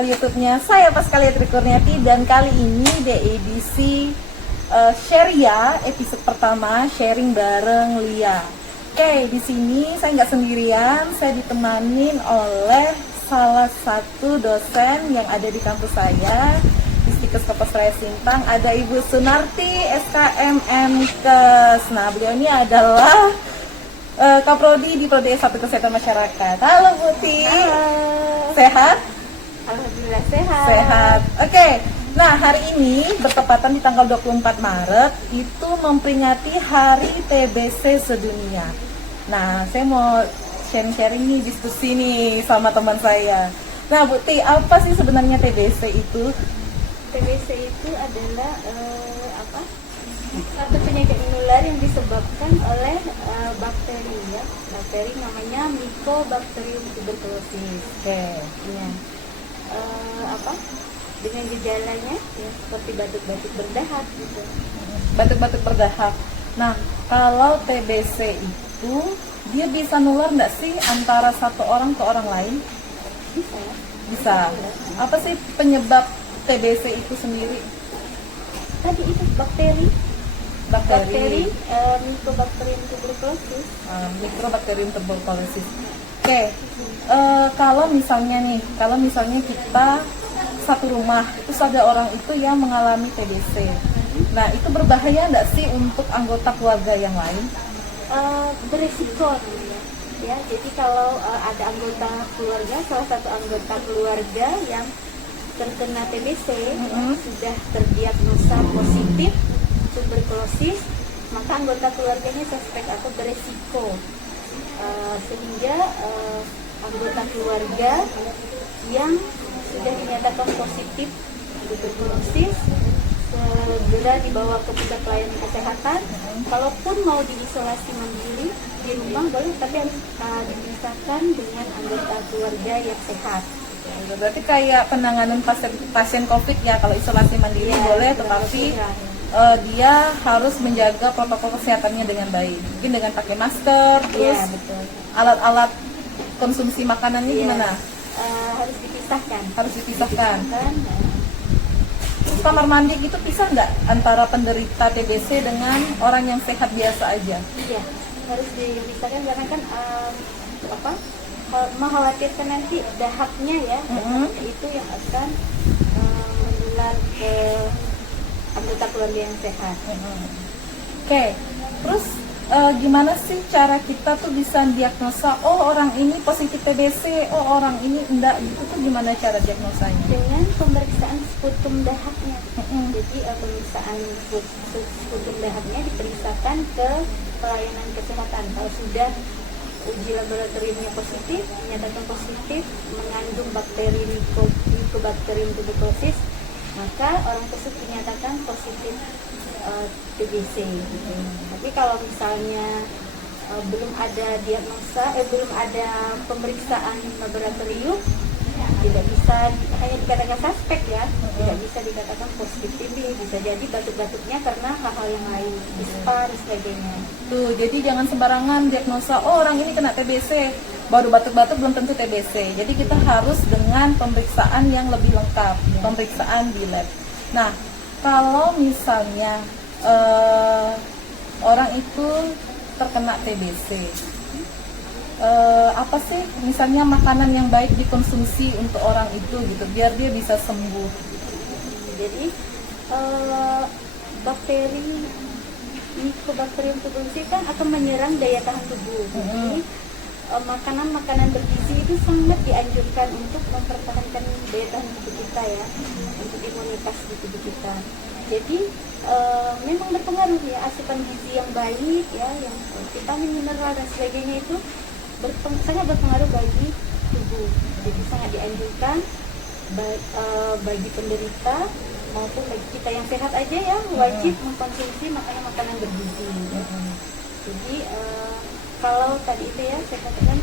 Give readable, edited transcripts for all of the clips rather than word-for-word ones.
channel YouTube-nya saya Pascalia Trikurniati, dan kali ini di edisi Sharia episode pertama, sharing bareng Lia. Oke, di sini saya nggak sendirian, saya ditemanin oleh salah satu dosen yang ada di kampus saya, Istikes Kampus Raya Simpang. Ada Ibu Sunarti, SKM MKes. Nah, beliau ini adalah Kaprodi di Prodi S1 Kesehatan Masyarakat. Halo Putih. Halo. Sehat? Alhamdulillah sehat. Sehat. Oke. Nah, hari ini bertepatan di tanggal 24 Maret itu memperingati Hari TBC Sedunia. Nah, saya mau sharing-sharing nih, diskusi nih sama teman saya. Nah, Putih, apa sih sebenarnya TBC itu? TBC itu adalah satu penyakit menular yang disebabkan oleh bakteri ya. Bakteri namanya Mycobacterium tuberculosis. Oke. Ya. Dengan gejalanya ya seperti batuk-batuk berdahak gitu. Batuk-batuk berdahak. Nah, kalau TBC itu dia bisa nular nggak sih antara satu orang ke orang lain? Bisa ya? Bisa. Apa sih penyebab TBC itu sendiri? Tadi itu bakteri Mycobacterium tuberculosis. Mycobacterium tuberculosis. Oke. Kalau misalnya kita satu rumah, terus ada orang itu yang mengalami TBC. Nah, itu berbahaya nggak sih untuk anggota keluarga yang lain? Beresiko ya. Jadi kalau ada anggota keluarga, salah satu anggota keluarga yang terkena TBC ya, sudah terdiagnosa positif tuberkulosis, maka anggota keluarganya suspek atau beresiko, sehingga anggota keluarga yang sudah dinyatakan positif tuberkulosis segera dibawa ke pusat pelayanan kesehatan. Kalaupun mau diisolasi mandiri di rumah boleh, tapi harus dipisahkan dengan anggota keluarga yang sehat. Berarti kayak penanganan pasien COVID ya, kalau isolasi mandiri Ya, boleh, tetapi dia harus menjaga protokol kesehatannya dengan baik. Mungkin dengan pakai masker, terus betul. alat-alat konsumsi makanannya gimana? Harus dipisahkan. Harus dipisahkan. Terus kamar mandi gitu bisa nggak antara penderita TBC dengan orang yang sehat biasa aja? Iya, harus dipisahkan karena kan mengkhawatirkan nanti dahaknya ya, itu yang akan menular ke anggota keluarga yang sehat. Oke, terus gimana sih cara kita tuh bisa diagnosa, oh orang ini positif TBC, oh orang ini enggak, gitu tuh gimana cara diagnosanya? Dengan pemeriksaan sputum dahaknya. Jadi pemeriksaan sputum dahaknya diperiksakan ke pelayanan kesehatan. Kalau sudah uji laboratoriumnya positif, dinyatakan positif mengandung bakteri Mycobacterium tuberculosis, maka orang tersebut dinyatakan positif TBC gitu. Tapi kalau misalnya belum ada diagnosa, belum ada pemeriksaan laboratorium, tidak bisa hanya dikatakan suspek ya, tidak bisa dikatakan positif TB. Bisa jadi batuk-batuknya karena hal-hal yang lain, ispa dan sebagainya. Tuh, jadi jangan sembarangan diagnosa, oh orang ini kena TBC, baru batuk-batuk belum tentu TBC. Jadi kita harus dengan pemeriksaan yang lebih lengkap, pemeriksaan di lab. Nah, kalau misalnya orang itu terkena TBC, apa sih misalnya makanan yang baik dikonsumsi untuk orang itu gitu, biar dia bisa sembuh? Jadi bakteri Mycobacterium tuberculosis kan akan menyerang daya tahan tubuh. Jadi makanan-makanan bergizi itu sangat dianjurkan untuk mempertahankan daya tahan tubuh kita ya, untuk imunitas di tubuh kita. Jadi memang berpengaruh ya, asupan gizi yang baik ya, yang vitamin, mineral dan sebagainya itu sangat berpengaruh bagi tubuh. Jadi sangat dianjurkan bagi penderita maupun bagi kita yang sehat aja ya, wajib mengkonsumsi makanan-makanan bergizi. Jadi kalau tadi itu ya saya katakan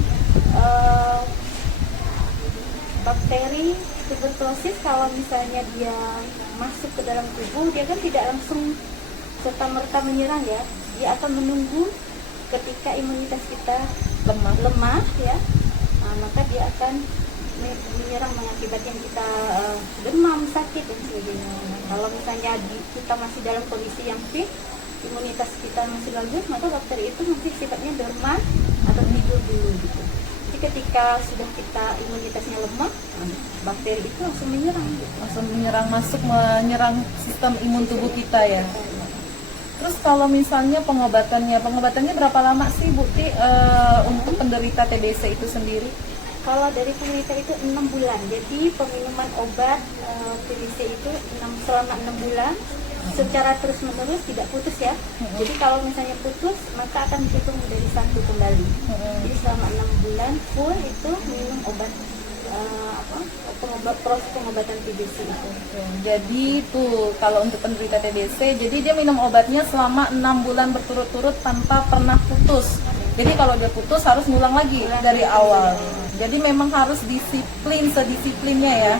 bakteri tuberkulosis, kalau misalnya dia masuk ke dalam tubuh, dia kan tidak langsung serta-merta menyerang ya, dia akan menunggu ketika imunitas kita lemah ya, maka dia akan menyerang mengakibatkan kita demam, sakit dan sebagainya. Nah, kalau misalnya kita masih dalam kondisi yang fit, imunitas kita masih bagus, maka bakteri itu masih sifatnya dorman atau tidur dulu gitu. Jadi ketika sudah kita imunitasnya lemah, bakteri itu langsung menyerang gitu. Langsung menyerang sistem imun tubuh kita ya. Terus kalau misalnya pengobatannya berapa lama sih Bu Ti untuk penderita TBC itu sendiri? Kalau dari penderita itu 6 bulan. Jadi peminuman obat TBC itu selama 6 bulan secara terus menerus, tidak putus ya. Jadi kalau misalnya putus, maka akan dihitung menjadi 1 kembali. Jadi selama 6 bulan full itu minum obat proses pengobatan TBC itu. Jadi tuh kalau untuk penderita TBC, jadi dia minum obatnya selama 6 bulan berturut-turut tanpa pernah putus. Jadi kalau dia putus harus ngulang lagi dari awal. Jadi memang harus disiplin, sedisiplinnya ya.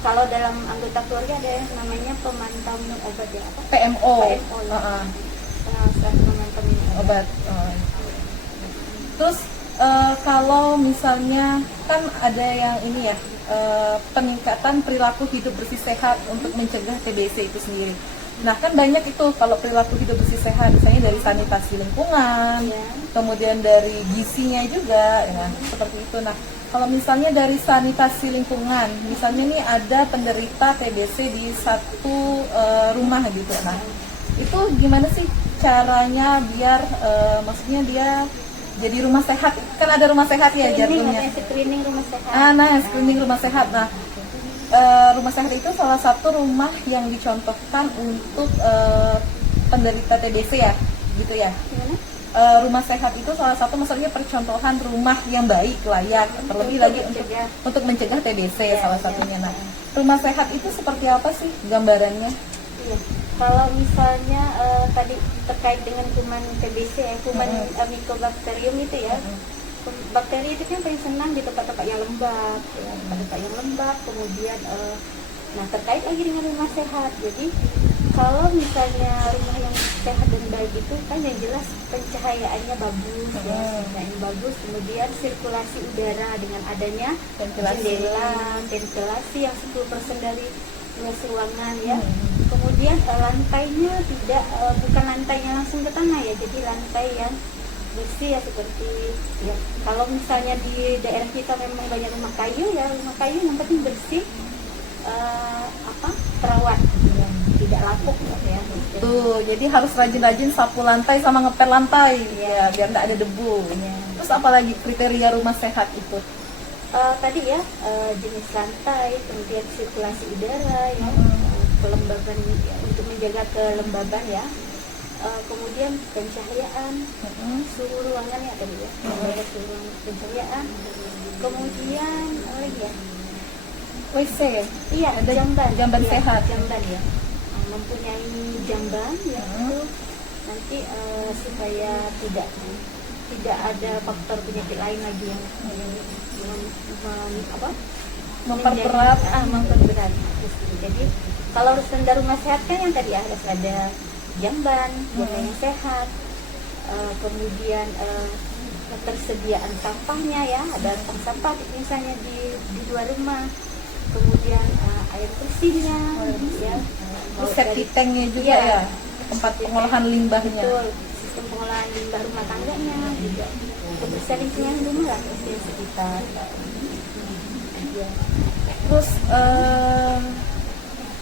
Kalau dalam anggota keluarga ada yang namanya pemantau minum obat ya, apa? PMO. PMO ya. Pemantau minum Obat. Terus kalau misalnya kan ada yang ini ya, peningkatan perilaku hidup bersih sehat untuk mencegah TBC itu sendiri. Nah kan banyak itu kalau perilaku hidup bersih sehat, misalnya dari sanitasi lingkungan, kemudian dari gizinya juga, ya, seperti itu. Nah kalau misalnya dari sanitasi lingkungan, misalnya nih ada penderita TBC di satu rumah gitu, nah itu gimana sih caranya biar maksudnya dia jadi rumah sehat? Kan ada rumah sehat ya jatuhnya. Screening rumah sehat. Screening rumah sehat. Nah, rumah sehat itu salah satu rumah yang dicontohkan untuk penderita TBC ya, gitu ya. Gimana? Rumah sehat itu salah satu maksudnya percontohan rumah yang baik, layak, terlebih lagi untuk mencegah TBC salah satunya. Nah, rumah sehat itu seperti apa sih gambarannya? Iya. Kalau misalnya tadi terkait dengan kuman TBC ya, kuman Mycobacterium itu ya. Bakteri itu kan paling senang di tempat-tempat yang lembab, ya, tempat-tempat yang lembab. Kemudian, nah terkait lagi dengan rumah sehat. Jadi kalau misalnya rumah yang sehat dan baik itu kan yang jelas pencahayaannya bagus, ya, pencahayaannya bagus. Kemudian sirkulasi udara dengan adanya jendela, ventilasi yang 10% dari luas ruangan ya. Kemudian lantainya tidak bukan lantainya langsung ke tanah ya, jadi lantai yang bersih ya, seperti ya kalau misalnya di daerah kita memang banyak rumah kayu ya, rumah kayu yang penting bersih, terawat ya, tidak lapuk ya. Tuh, jadi harus rajin-rajin sapu lantai sama ngepel lantai ya, biar tidak ada debu. Ya. Terus apalagi kriteria rumah sehat itu? Tadi ya jenis lantai, kemudian sirkulasi udara ya, kelembaban ya, untuk menjaga kelembaban ya. Kemudian pencahayaan, suhu ruangan ya tadi ya, menjaga suhu pencahayaan. Kemudian apa lagi ya? WC ya? Iya, Ada jamban ya, sehat. Jamban ya, mempunyai jamban ya itu nanti supaya tidak ada faktor penyakit lain lagi yang memperberat. Memperberat. Jadi kalau standar rumah sehat kan yang tadi harus ada jamban yang sehat, kemudian ketersediaan sampahnya ya, ada tong sampah misalnya di luar rumah, kemudian air bersihnya ya, Terus septic tanknya juga ya, tempat pengolahan limbahnya. betul, sistem pengolahan limbah rumah tangganya juga, kebersihan lingkungan rumah lah di sekitar ya. Terus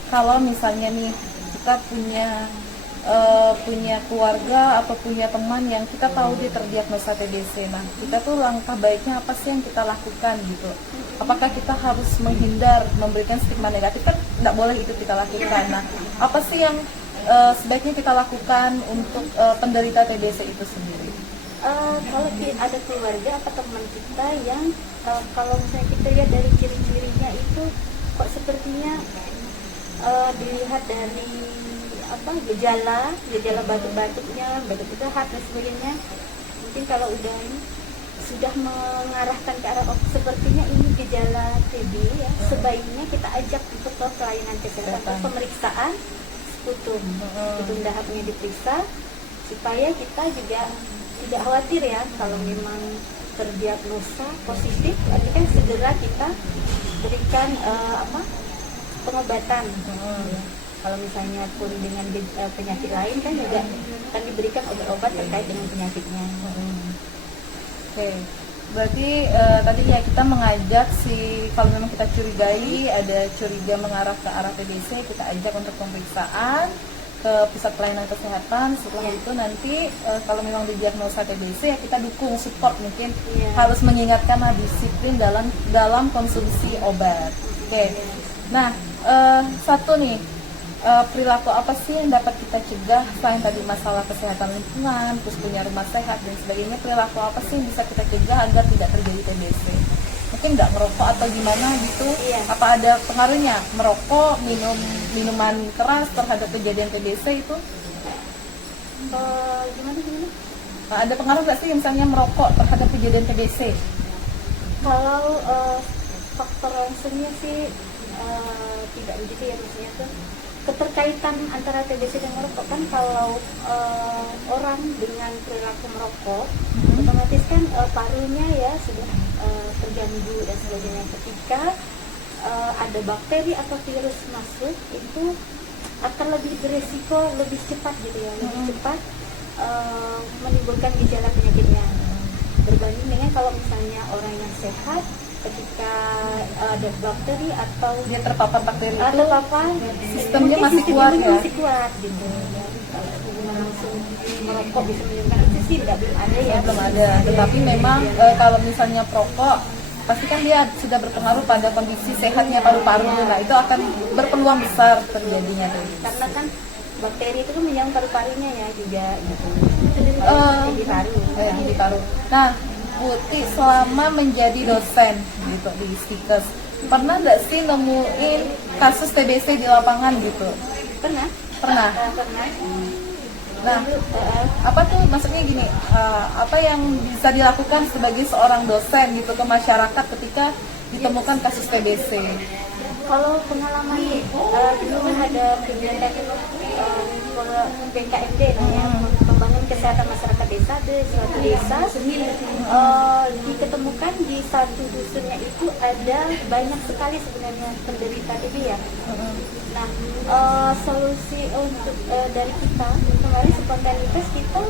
kalau misalnya nih kita punya keluarga atau punya teman yang kita tahu dia terdiagnosa TBC, nah kita tuh langkah baiknya apa sih yang kita lakukan gitu? Apakah kita harus menghindar memberikan stigma negatif? Kan tidak boleh itu kita lakukan. Nah, apa sih yang sebaiknya kita lakukan untuk penderita TBC itu sendiri? Kalau ada keluarga atau teman kita yang kalau misalnya kita lihat dari ciri-cirinya itu kok sepertinya dilihat dari gejala batuk-batuknya, batuk dahak dan sebagainya, mungkin kalau udah sudah mengarahkan ke arah sepertinya ini gejala TB ya, sebaiknya kita ajak untuk ke pelayanan kesehatan, pemeriksaan sputum dahaknya diperiksa supaya kita juga tidak khawatir ya kalau memang terdiagnosa positif, berarti kan segera kita berikan pengobatan. Kalau misalnya pun dengan penyakit lain kan juga akan diberikan obat-obat terkait dengan penyakitnya. Oke, berarti tadi ya kita mengajak kalau memang kita curigai ada curiga mengarah ke arah TBC, kita ajak untuk pemeriksaan ke pusat pelayanan kesehatan. Setelah itu nanti kalau memang didiagnosa TBC ya kita dukung, support, mungkin harus mengingatkan disiplin dalam konsumsi obat. Oke. Nah, satu nih, perilaku apa sih yang dapat kita cegah selain tadi masalah kesehatan lingkungan, terus punya rumah sehat dan sebagainya? Perilaku apa sih yang bisa kita cegah agar tidak terjadi TBC? Mungkin nggak merokok atau gimana gitu? Apa ada pengaruhnya merokok, minuman keras terhadap kejadian TBC itu? Gimana? Nah, ada pengaruh nggak sih misalnya merokok terhadap kejadian TBC? Kalau faktor langsungnya sih tidak begitu ya, maksudnya tuh keterkaitan antara TBC dan merokok kan. Kalau orang dengan perilaku merokok, otomatis kan parunya ya sudah terganggu dan sebagainya. Ketika ada bakteri atau virus masuk, itu akan lebih beresiko, lebih cepat gitu ya, lebih cepat menimbulkan gejala penyakitnya berbanding dengan kalau misalnya orang yang sehat, ketika ada bakteri atau Dia terpapar bakteri itu, sistemnya mungkin masih kuat ya? masih kuat gitu. Kalau langsung merokok bisa menyebabkan itu sih belum ada ya. Belum ada. Tetapi memang kalau misalnya perokok, pasti kan dia sudah berpengaruh pada kondisi sehatnya paru-paru. Nah, itu akan berpeluang besar terjadinya tuh. Karena kan bakteri itu kan menyerang paru-parunya ya juga gitu. Di paru. Nah, Putih selama menjadi dosen gitu di Stikes, pernah nggak sih nemuin kasus TBC di lapangan gitu? Pernah. Pernah. Nah, apa tuh maksudnya gini? Apa yang bisa dilakukan sebagai seorang dosen gitu ke masyarakat ketika ditemukan kasus TBC? Kalau pengalaman dulu kan ada kegiatan PKMD namanya, pembangunan kesehatan masyarakat desa di suatu desa. Diketemukan di satu dusunnya itu ada banyak sekali sebenarnya penderita TB ya. Nah, solusi untuk dari kita kemarin spontanitas kita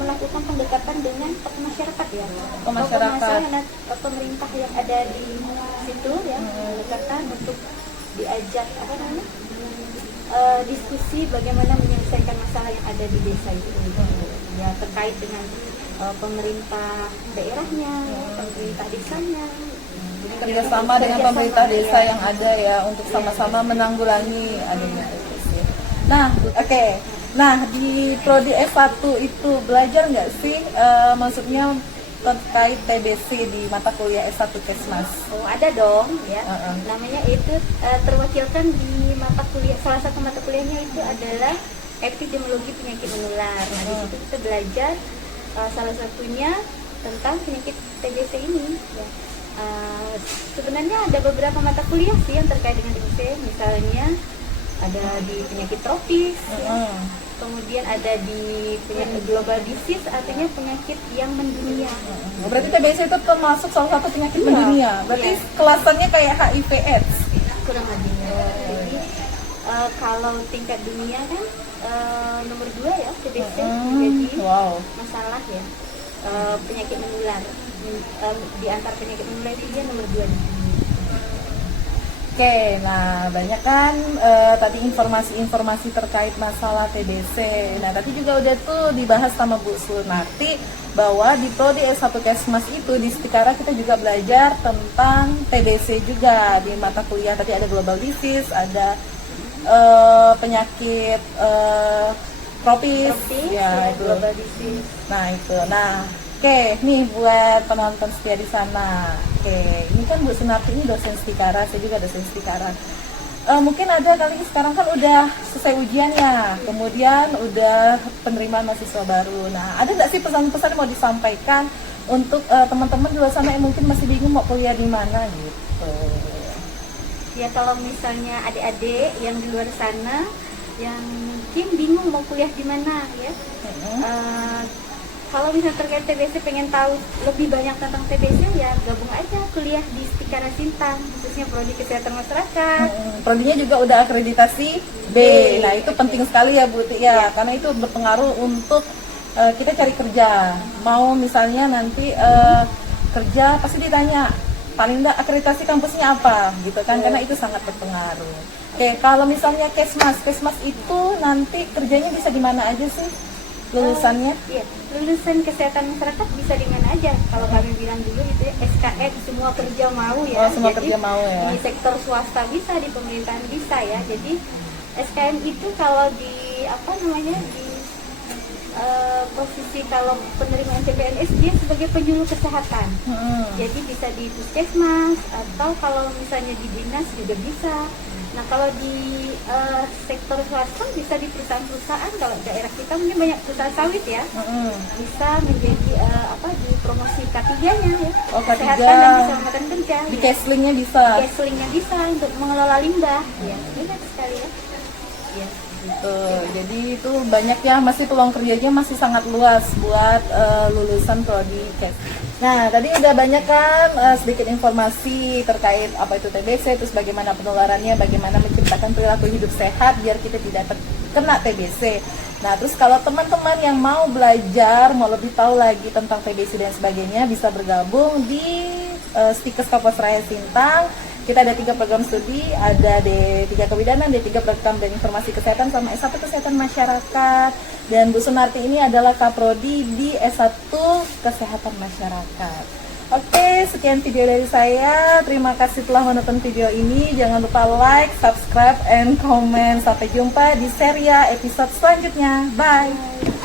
melakukan pendekatan dengan tokoh masyarakat ya, Tokoh masyarakat, pemerintah yang ada di situ ya, pendekatan untuk diajak diskusi bagaimana menyelesaikan masalah yang ada di desa itu ya, terkait dengan pemerintah daerahnya, pemerintah desanya. kerjasama dengan pemerintah desa yang ada ya untuk sama-sama menanggulangi adanya TBC. Nah, oke. Nah, di Prodi F1 itu belajar nggak sih, maksudnya terkait TBC di mata kuliah S1 Kesmas? Oh, ada dong ya. Namanya itu terwakilkan di mata kuliah, salah satu mata kuliahnya itu adalah epidemiologi penyakit menular. Nah, di situ kita belajar salah satunya tentang penyakit TBC ini ya. Sebenarnya ada beberapa mata kuliah sih yang terkait dengan TBC, misalnya ada di penyakit tropis ya. Kemudian ada di penyakit global disease, artinya penyakit yang mendunia. Berarti TBC itu termasuk salah satu penyakit mendunia. Berarti kelasannya kayak HIV/AIDS. Kurang lebih. Jadi kalau tingkat dunia kan nomor 2 ya TBC, jadi masalah ya penyakit menular. Di antara penyakit menular itu dia nomor 2 di dunia. Oke, nah banyak kan tadi informasi-informasi terkait masalah TBC. Nah tadi juga udah tuh dibahas sama Bu Sunarti bahwa di Prodi S1 Kesmas itu di Stikara kita juga belajar tentang TBC juga di mata kuliah. Tadi ada global disease, ada penyakit tropis ya itu. Global disease. Nah itu, oke, nih buat penonton setia di sana. Oke, ini kan Bu Sunarti ini dosen Stikara, saya juga dosen Stikara. Mungkin ada kali sekarang kan udah selesai ujiannya, kemudian udah penerimaan mahasiswa baru. Nah, ada nggak sih pesan-pesan yang mau disampaikan untuk teman-teman di luar sana yang mungkin masih bingung mau kuliah di mana gitu? Ya, kalau misalnya adik-adik yang di luar sana yang mungkin bingung mau kuliah di mana ya. Kalau misalnya terkait TBC pengen tahu lebih banyak tentang TBC ya gabung aja kuliah di Stikara Sintang, khususnya prodi kesehatan masyarakat. Prodinya juga udah akreditasi B. Nah itu penting sekali ya Bu Tia, ya, karena itu berpengaruh untuk kita cari kerja. Mau misalnya nanti kerja pasti ditanya paling enggak akreditasi kampusnya apa gitu kan, karena itu sangat berpengaruh. Oke, kalau misalnya Kesmas itu nanti kerjanya bisa di mana aja sih lulusannya? Iya, lulusan kesehatan masyarakat bisa di mana aja. Kalau kami bilang dulu itu ya, SKM semua kerja mau ya. Oh, semua Jadi, kerja mau ya. Di sektor swasta bisa, di pemerintahan bisa ya. Jadi SKM itu kalau di apa namanya di posisi kalau penerima CPNS dia sebagai penyuluh kesehatan. Jadi bisa di puskesmas atau kalau misalnya di dinas juga bisa. Nah kalau di sektor swasta bisa di perusahaan-perusahaan, kalau daerah kita mungkin banyak perusahaan sawit ya, bisa menjadi di promosi K3-nya ya, Oh, K3. kesehatan dan keselamatan kerja. Di ya. caslingnya bisa. Caslingnya bisa untuk mengelola limbah, ya banyak sekali ya. Ya. Jadi itu banyak ya, masih peluang kerjanya masih sangat luas buat lulusan prodi Kes. Nah tadi udah banyak kan sedikit informasi terkait apa itu TBC, terus bagaimana penularannya, bagaimana menciptakan perilaku hidup sehat biar kita tidak terkena TBC. Nah terus kalau teman-teman yang mau belajar, mau lebih tahu lagi tentang TBC dan sebagainya, bisa bergabung di Stikes Kampus Raya Sintang. Kita ada 3 program studi, ada D3 Kebidanan, D3 Program dan Informasi Kesehatan, sama S1 Kesehatan Masyarakat. Dan Bu Sunarti ini adalah Kaprodi di S1 Kesehatan Masyarakat. Oke, sekian video dari saya. Terima kasih telah menonton video ini. Jangan lupa like, subscribe, and comment. Sampai jumpa di seri episode selanjutnya. Bye!